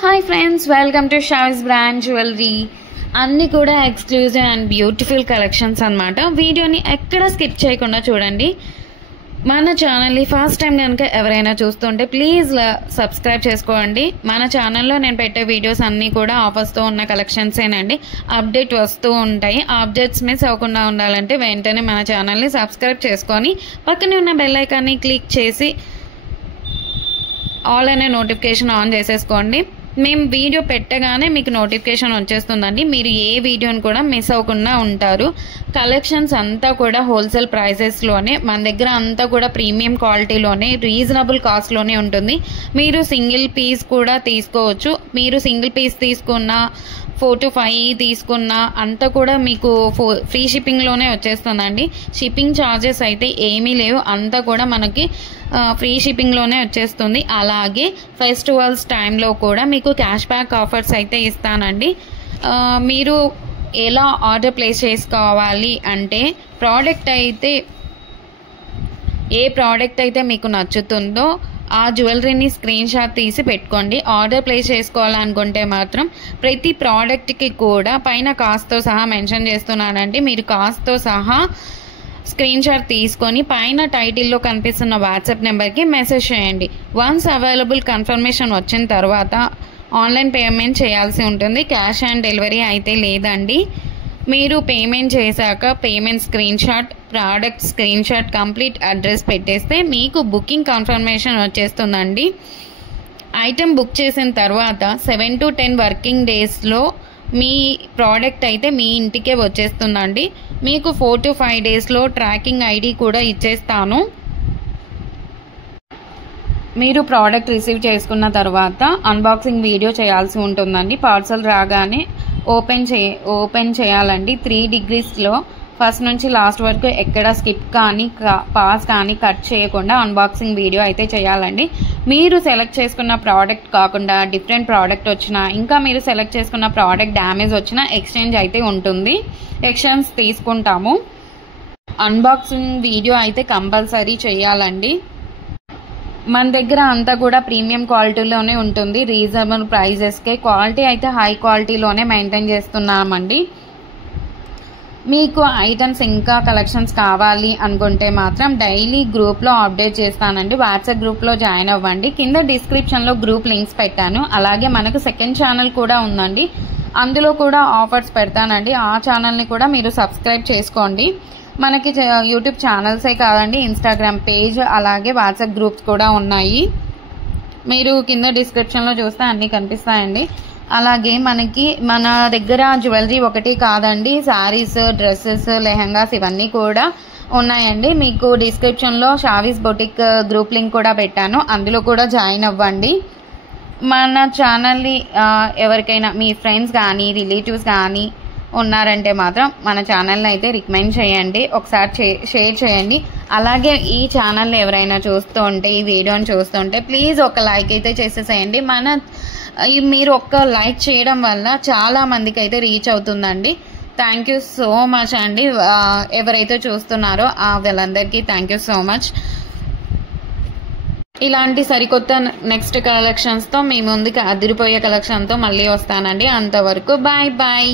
Hi friends, welcome to షావిస్ brand jewellery. అన్నీ కూడా ఎక్స్క్లూజివ్ అండ్ బ్యూటిఫుల్ కలెక్షన్స్ అన్నమాట. వీడియోని ఎక్కడ స్కిప్ చేయకుండా చూడండి. మన ఛానల్ని ఫస్ట్ టైం కనుక ఎవరైనా చూస్తుంటే ప్లీజ్ సబ్స్క్రైబ్ చేసుకోండి. మన ఛానల్లో నేను పెట్టే వీడియోస్ అన్నీ కూడా ఆఫర్స్తో ఉన్న కలెక్షన్సేనండి. అప్డేట్ వస్తూ ఉంటాయి. ఆ అప్డేట్స్ మిస్ అవ్వకుండా ఉండాలంటే వెంటనే మన ఛానల్ని సబ్స్క్రైబ్ చేసుకొని పక్కనే ఉన్న బెల్ ఐకాన్ని క్లిక్ చేసి ఆల్ అనే నోటిఫికేషన్ ఆన్ చేసేసుకోండి. మేము వీడియో పెట్టగానే మీకు నోటిఫికేషన్ వచ్చేస్తుందండి. మీరు ఏ వీడియోని కూడా మిస్ అవ్వకుండా ఉంటారు. కలెక్షన్స్ అంతా కూడా హోల్సేల్ ప్రైసెస్లోనే, మన దగ్గర అంతా కూడా ప్రీమియం క్వాలిటీలోనే, రీజనబుల్ కాస్ట్లోనే ఉంటుంది. మీరు సింగిల్ పీస్ కూడా తీసుకోవచ్చు. మీరు సింగిల్ పీస్ తీసుకున్న 4 to 5 తీసుకున్న అంతా కూడా మీకు ఫ్రీ షిప్పింగ్లోనే వచ్చేస్తుందండి. షిప్పింగ్ ఛార్జెస్ అయితే ఏమీ లేవు, అంతా కూడా మనకి ఫ్రీ షిప్పింగ్లోనే వచ్చేస్తుంది. అలాగే ఫెస్టివల్స్ టైంలో కూడా మీకు క్యాష్ బ్యాక్ ఆఫర్స్ అయితే ఇస్తానండి. మీరు ఎలా ఆర్డర్ ప్లేస్ చేసుకోవాలి అంటే, ఏ ప్రోడక్ట్ అయితే మీకు నచ్చుతుందో ఆ జ్యువెలరీని స్క్రీన్ షాట్ తీసి పెట్టుకోండి. ఆర్డర్ ప్లేస్ చేసుకోవాలనుకుంటే మాత్రం ప్రతి ప్రోడక్ట్కి కూడా పైన కాస్ట్తో సహా మెన్షన్ చేస్తున్నానండి. మీరు కాస్ట్తో సహా స్క్రీన్ షాట్ తీసుకొని పైన టైటిల్లో కనిపిస్తున్న వాట్సాప్ నెంబర్కి మెసేజ్ చేయండి. వన్స్ అవైలబుల్ కన్ఫర్మేషన్ వచ్చిన తర్వాత ఆన్లైన్ పేమెంట్ చేయాల్సి ఉంటుంది. క్యాష్ ఆన్ డెలివరీ అయితే లేదండి. మీరు పేమెంట్ చేశాక payment screen shot, product screen shot, complete address పెట్టేస్తే మీకు బుకింగ్ కన్ఫర్మేషన్ వచ్చేస్తుందండి. ఐటెం బుక్ చేసిన తర్వాత 7 to 10 వర్కింగ్ డేస్లో మీ ప్రోడక్ట్ అయితే మీ ఇంటికే వచ్చేస్తుందండి. మీకు 4 to 5 డేస్లో ట్రాకింగ్ ఐడి కూడా ఇచ్చేస్తాను. మీరు ప్రోడక్ట్ రిసీవ్ చేసుకున్న తర్వాత అన్బాక్సింగ్ వీడియో చేయాల్సి ఉంటుందండి. పార్సల్ రాగానే ఓపెన్ చేయాలండి. 3 degreesలో ఫస్ట్ నుంచి లాస్ట్ వరకు ఎక్కడ స్కిప్ కానీ పాస్ కానీ కట్ చేయకుండా అన్బాక్సింగ్ వీడియో అయితే చేయాలండి. మీరు సెలెక్ట్ చేసుకున్న ప్రోడక్ట్ కాకుండా డిఫరెంట్ ప్రోడక్ట్ వచ్చినా, ఇంకా మీరు సెలెక్ట్ చేసుకున్న ప్రోడక్ట్ డ్యామేజ్ వచ్చినా ఎక్స్చేంజ్ అయితే ఉంటుంది. ఎక్స్చేంజ్ తీసుకుంటాము. అన్బాక్సింగ్ వీడియో అయితే కంపల్సరీ చేయాలండి. మన దగ్గర అంతా కూడా ప్రీమియం క్వాలిటీలోనే ఉంటుంది. రీజనబుల్ ప్రైజెస్కే క్వాలిటీ అయితే హై క్వాలిటీలోనే మెయింటైన్ చేస్తున్నామండి. మీకు ఐటమ్స్ ఇంకా కలెక్షన్స్ కావాలి అనుకుంటే మాత్రం డైలీ గ్రూప్లో అప్డేట్ చేస్తానండి. వాట్సాప్ గ్రూప్లో జాయిన్ అవ్వండి. కింద డిస్క్రిప్షన్లో గ్రూప్ లింక్స్ పెట్టాను. అలాగే మనకు సెకండ్ ఛానల్ కూడా ఉందండి. అందులో కూడా ఆఫర్స్ పెడతానండి. ఆ ఛానల్ని కూడా మీరు సబ్స్క్రైబ్ చేసుకోండి. మనకి యూట్యూబ్ ఛానల్సే కాదండి, ఇన్స్టాగ్రామ్ పేజ్ అలాగే వాట్సాప్ గ్రూప్స్ కూడా ఉన్నాయి. మీరు కింద డిస్క్రిప్షన్లో చూస్తే అన్నీ కనిపిస్తాయండి. అలాగే మన దగ్గర జ్యువెలరీ ఒకటి కాదండి, శారీస్, డ్రెస్సెస్, లెహంగాస్ ఇవన్నీ కూడా ఉన్నాయండి. మీకు డిస్క్రిప్షన్లో షావిస్ బొటిక్ గ్రూప్ లింక్ కూడా పెట్టాను. అందులో కూడా జాయిన్ అవ్వండి. మన ఛానల్ని ఎవరికైనా మీ ఫ్రెండ్స్ కానీ రిలేటివ్స్ కానీ ఉన్నారంటే మాత్రం మన ఛానల్ని అయితే రికమెండ్ చేయండి. ఒకసారి షేర్ చేయండి. అలాగే ఈ ఛానల్ని ఎవరైనా చూస్తుంటే, ఈ వీడియోని చూస్తుంటే ప్లీజ్ ఒక లైక్ అయితే చేసేసేయండి. మీరు ఒక్క లైక్ చేయడం వల్ల చాలా మందికి అయితే రీచ్ అవుతుందండి. థ్యాంక్ యూ సో మచ్ అండి. ఎవరైతే చూస్తున్నారో వాళ్ళందరికీ థ్యాంక్ యూ సో మచ్. ఇలాంటి సరికొత్త నెక్స్ట్ కలెక్షన్స్తో మీ ముందుకి అదిరిపోయే కలెక్షన్తో మళ్ళీ వస్తానండి. అంతవరకు బాయ్ బాయ్.